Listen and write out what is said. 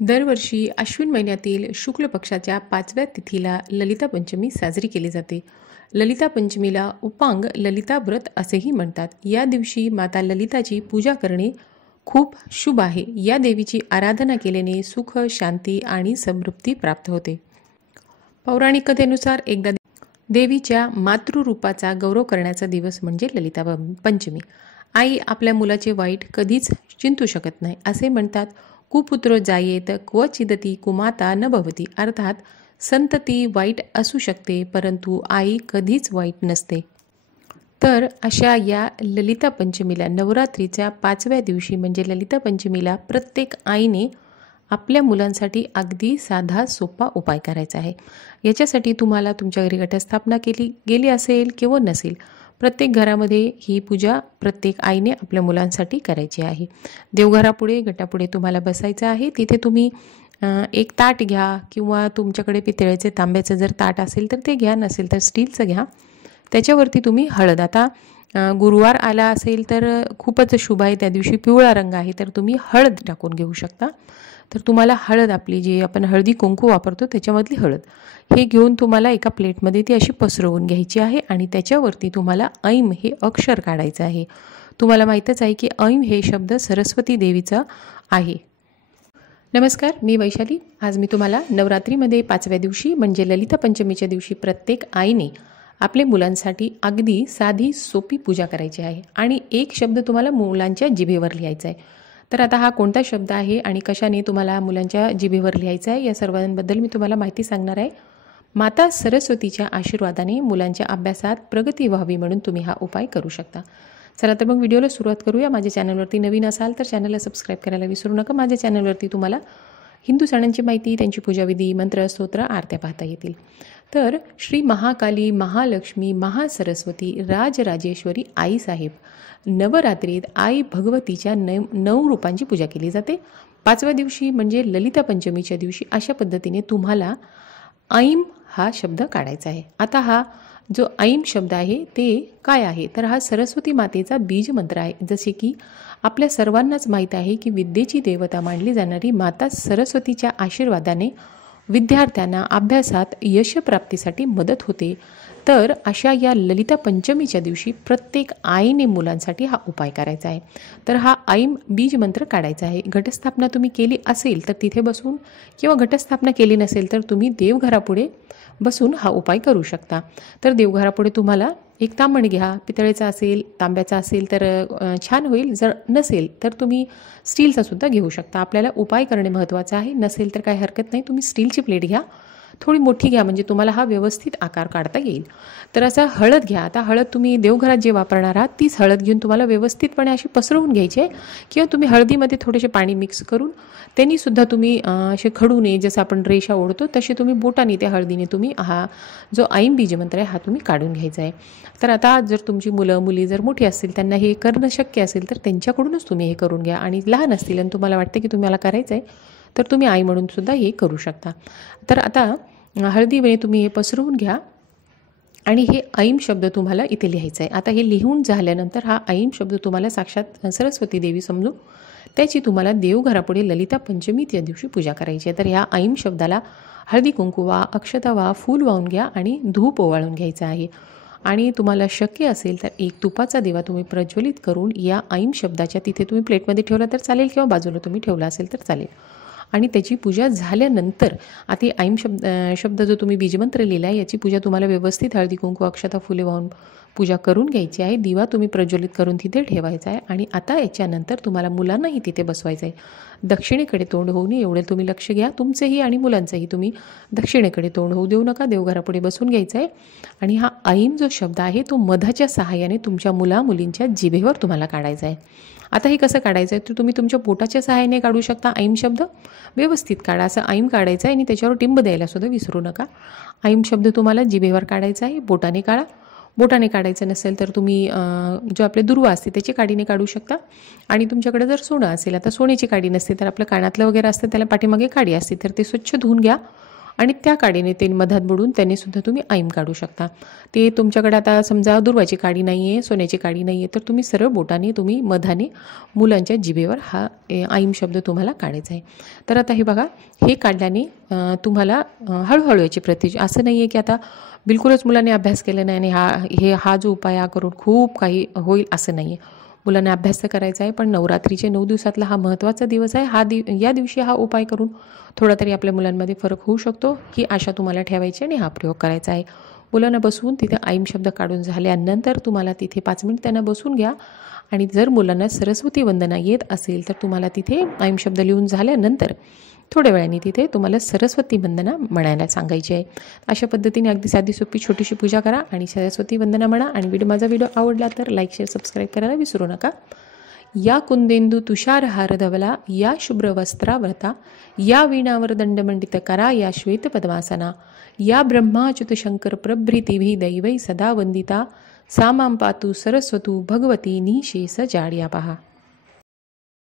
दरवर्षी अश्विन महिन्यातील शुक्ल पक्षाच्या 5व्या तिथीला ललिता पंचमी साजरी केली जाते. ललिता पंचमीला उपांग ललिता व्रत असेही म्हणतात. या दिवशी माता ललिताची पूजा करणे खूप शुभ आहे. या देवीची आराधना केल्याने सुख, शांती आणि समृद्धी प्राप्त होते. पौराणिक कथेनुसार एकदा देवीच्या मातृरूपाचा गौरव करण्याचा दिवस म्हणजे ललिता पंचमी. आई आपल्या मुलाचे वाईट कधीच चिंतू शकत नाही. असे म्हणतात, कुपुत्र जायेत क्वचिदती कुमाता न भवती. अर्थात संतती वाईट असू शकते, परंतु आई कधीच वाईट नसते. तर अशा या ललिता पंचमीला, नवरात्रीच्या 5व्या दिवशी म्हणजे ललिता पंचमीला, प्रत्येक आईने आपल्या मुलांसाठी अगदी साधा सोपा उपाय करायचा आहे. याच्यासाठी तुम्हाला तुमच्या घरी घटस्थापना केली गेली असेल किंवा नसेल, प्रत्येक घरामध्ये ही पूजा प्रत्येक आईने आपल्या मुलांसाठी करायची आहे. देवघरापुढे गटापुढे तुम्हाला बसायचं आहे. तिथे तुम्ही एक ताट घ्या किंवा तुमच्याकडे पितळेचे तांब्याचं जर ताट असेल तर ते घ्या, नसेल तर स्टीलचं घ्या. त्याच्यावरती तुम्ही हळद, आता गुरुवार आला असेल तर खूपच शुभ आहे, त्या दिवशी पिवळा रंग आहे, तर तुम्ही हळद टाकून घेऊ शकता. तर तुम्हाला हळद, आपली जी आपण हळदी कुंकू वापरतो त्याच्यामधली हळद, हे घेऊन तुम्हाला एका प्लेटमध्ये ती अशी पसरवून घ्यायची आहे आणि त्याच्यावरती तुम्हाला ऐम हे अक्षर काढायचं आहे. तुम्हाला माहीतच आहे की ऐम हे शब्द सरस्वती देवीचा आहे. नमस्कार, मी वैशाली. आज मी तुम्हाला नवरात्रीमध्ये 5व्या दिवशी म्हणजे ललिता पंचमीच्या दिवशी प्रत्येक आईने आपल्या मुलांसाठी अगदी साधी सोपी पूजा करायची आहे आणि एक शब्द तुम्हाला मुलांच्या जिभेवर लिहायचा आहे. तर आता हा कोणता शब्द आहे आणि कशाने तुम्हाला मुलांच्या जिभेवर लिहायचा आहे, या सर्वांबद्दल मी तुम्हाला माहिती सांगणार आहे. माता सरस्वतीच्या आशीर्वादाने मुलांच्या अभ्यासात प्रगती व्हावी म्हणून तुम्ही हा उपाय करू शकता. चला तर मग व्हिडिओला सुरुवात करूया. माझ्या चॅनलवरती नवीन असाल तर चॅनलला सबस्क्राईब करायला विसरू नका. माझ्या चॅनलवरती तुम्हाला हिंदू सणांची माहिती, त्यांची पूजाविधी, मंत्र, स्तोत्र, आरत्या पाहता येतील. तर श्री महाकाली, महालक्ष्मी, महासरस्वती, राजराजेश्वरी आई साहेब, नवरात्रीत आई भगवतीच्या 9 रूपांची पूजा केली जाते. 5व्या दिवशी म्हणजे ललिता पंचमीच्या दिवशी अशा पद्धतीने तुम्हाला ऐम हा शब्द काढायचा आहे. आता हा जो ऐम शब्द आहे ते काय आहे, तर हा सरस्वती मातेचा बीज मंत्र आहे. जसे की आपल्या सर्वांनाच माहीत आहे की विद्येची देवता मानली जाणारी माता सरस्वतीच्या आशीर्वादाने विद्यार्थ्यांना अभ्यासात यशप्राप्तीसाठी मदत होते. तर अशा या ललिता पंचमीच्या दिवशी प्रत्येक आईने मुलांसाठी हा उपाय करायचा आहे. तर हा ऐम बीज मंत्र काढायचा आहे. घटस्थापना तुम्ही केली असेल तर तिथे बसून, किंवा घटस्थापना केली नसेल तर तुम्ही देवघरापुढे बसून हा उपाय करू शकता. तर देवघरापुढे तुम्हाला एक तांबण घ्या, पितळेचा असेल, तांब्याचा असेल तर छान होईल. जर नसेल तर तुम्ही स्टीलचा सुद्धा घेऊ शकता. आपल्याला उपाय करणे महत्त्वाचं आहे. नसेल तर काही हरकत नाही, तुम्ही स्टीलची प्लेट घ्या, थोडी मोठी घ्या, म्हणजे तुम्हाला हा व्यवस्थित आकार काढता येईल. तर असा हळद घ्या. आता हळद तुम्ही देवघरात जे वापरणार आहात तीच हळद घेऊन तुम्हाला व्यवस्थितपणे अशी पसरवून घ्यायची आहे, किंवा तुम्ही हळदीमध्ये थोडेसे पाणी मिक्स करून त्यांनीसुद्धा तुम्ही असे खडूने, जसं आपण रेषा ओढतो तसे तुम्ही बोटाने त्या हळदीने तुम्ही हा जो ऐम बीजमंत्र आहे हा तुम्ही काढून घ्यायचा आहे. तर आता जर तुमची मुलं मुली जर मोठी असतील, त्यांना हे करणं शक्य असेल तर त्यांच्याकडूनच तुम्ही हे करून घ्या. आणि लहान असतील आणि तुम्हाला वाटतं की तुम्हाला करायचं आहे तर तुम्ही आई म्हणून सुद्धा हे करू शकता. तर आता हळदीने तुम्ही हे पसरवून घ्या आणि हे ऐम शब्द तुम्हाला इथे लिहायचा आहे. आता हे लिहून झाल्यानंतर हा ऐम शब्द तुम्हाला साक्षात सरस्वती देवी समजून त्याची तुम्हाला देवघरापुढे ललिता पंचमी त्या दिवशी पूजा करायची आहे. तर ह्या ऐम शब्दाला हळदी कुंकू वा, अक्षता वा, फूल वाहून घ्या आणि धूप ओवाळून घ्यायचा आहे. आणि तुम्हाला शक्य असेल तर एक तुपाचा दिवा तुम्ही प्रज्वलित करून या ऐम शब्दाच्या तिथे तुम्ही प्लेटमध्ये ठेवला तर चालेल, किंवा बाजूला तुम्ही ठेवला असेल तर चालेल. आणि त्याची पूजा झाल्यानंतर आता ऐम शब्द जो तुम्ही बीजमंत्र लिहिला आहे याची पूजा तुम्हाला व्यवस्थित हळदी कुंकू, अक्षता, फुले वाहून पूजा करून घ्यायची आहे. दिवा तुम्ही प्रज्वलित करून तिथे ठेवायचा आहे. आणि आता याच्यानंतर तुम्हाला मुलांनाही तिथे बसवायचं आहे. दक्षिणेकडे तोंड होऊ नये एवढे तुम्ही लक्ष घ्या. तुमचंही आणि मुलांचंही तुम्ही दक्षिणेकडे तोंड होऊ देऊ नका. देवघरापुढे बसून घ्यायचं आहे. आणि हा ऐम जो शब्द आहे तो मधाच्या सहाय्याने तुमच्या मुलींच्या जिभेवर तुम्हाला काढायचा आहे. आता हे कसं काढायचं आहे तर तुम्ही तुमच्या बोटाच्या सहाय्याने काढू शकता. ऐम शब्द व्यवस्थित काढा. असं ऐम काढायचं आहे आणि त्याच्यावर टिंब द्यायला सुद्धा विसरू नका. ऐम शब्द तुम्हाला जिभेवर काढायचा आहे. बोटाने काढा. बोटाने काढायचं नसेल तर तुम्ही जो आपले दुर्वा असते त्याची काडीने काढू शकता. आणि तुमच्याकडे जर सोनं असेल, आता सोन्याची काडी नसते तर आपलं कानातलं वगैरे असतं त्याला पाठीमागे काडी असते, तर ते स्वच्छ धुवून घ्या आणि त्या काडीने ते मधात बुडून त्याने सुद्धा तुम्ही ऐम काढू शकता. ते तुमच्याकडे आता समजा दुर्वाची काडी नाही आहे, सोन्याची काडी नाही आहे, तर तुम्ही सरळ बोटाने तुम्ही मधाने मुलांच्या जिभेवर हा ऐम शब्द तुम्हाला काढायचा आहे. तर आता हे बघा, हे काढल्याने तुम्हाला हळूहळू याची असं नाही आहे की आता बिलकुलच मुलांनी अभ्यास केला नाही आणि हा जो उपाय करून खूप काही होईल असं नाही आहे. मुलांना अभ्यास तर करायचा आहे, पण नवरात्रीचे 9 दिवसातला हा महत्त्वाचा दिवस आहे. या दिवशी हा उपाय करून थोडा तरी आपल्या मुलांमध्ये फरक होऊ शकतो, ही आशा तुम्हाला ठेवायची आणि हा प्रयोग करायचा आहे. मुलांना बसवून तिथे ऐम शब्द काढून झाल्यानंतर तुम्हाला तिथे 5 मिनिट त्यांना बसून घ्या आणि जर मुलांना सरस्वती वंदना येत असेल तर तुम्हाला तिथे ऐम शब्द लिहून झाल्यानंतर थोड्या वेळाने तिथे तुम्हाला सरस्वती वंदना म्हणायला सांगायची आहे. अशा पद्धतीने अगदी साधी सोपी छोटीशी पूजा करा आणि सरस्वती वंदना म्हणा. आणि माझा व्हिडिओ आवडला तर लाईक, शेअर, सबस्क्राईब करायला विसरू नका. या कुंदेंदू तुषारहार धवला, या शुभ्र वस्त्राव्रता, या वीणावर दंडमंडित करा, या श्वेत पद्मासना, या ब्रह्माच्युत शंकर प्रभृतिभि दैवै सदा वंदिता, सा मां पातु सरस्वतु भगवती निशेष जाड्या पहा.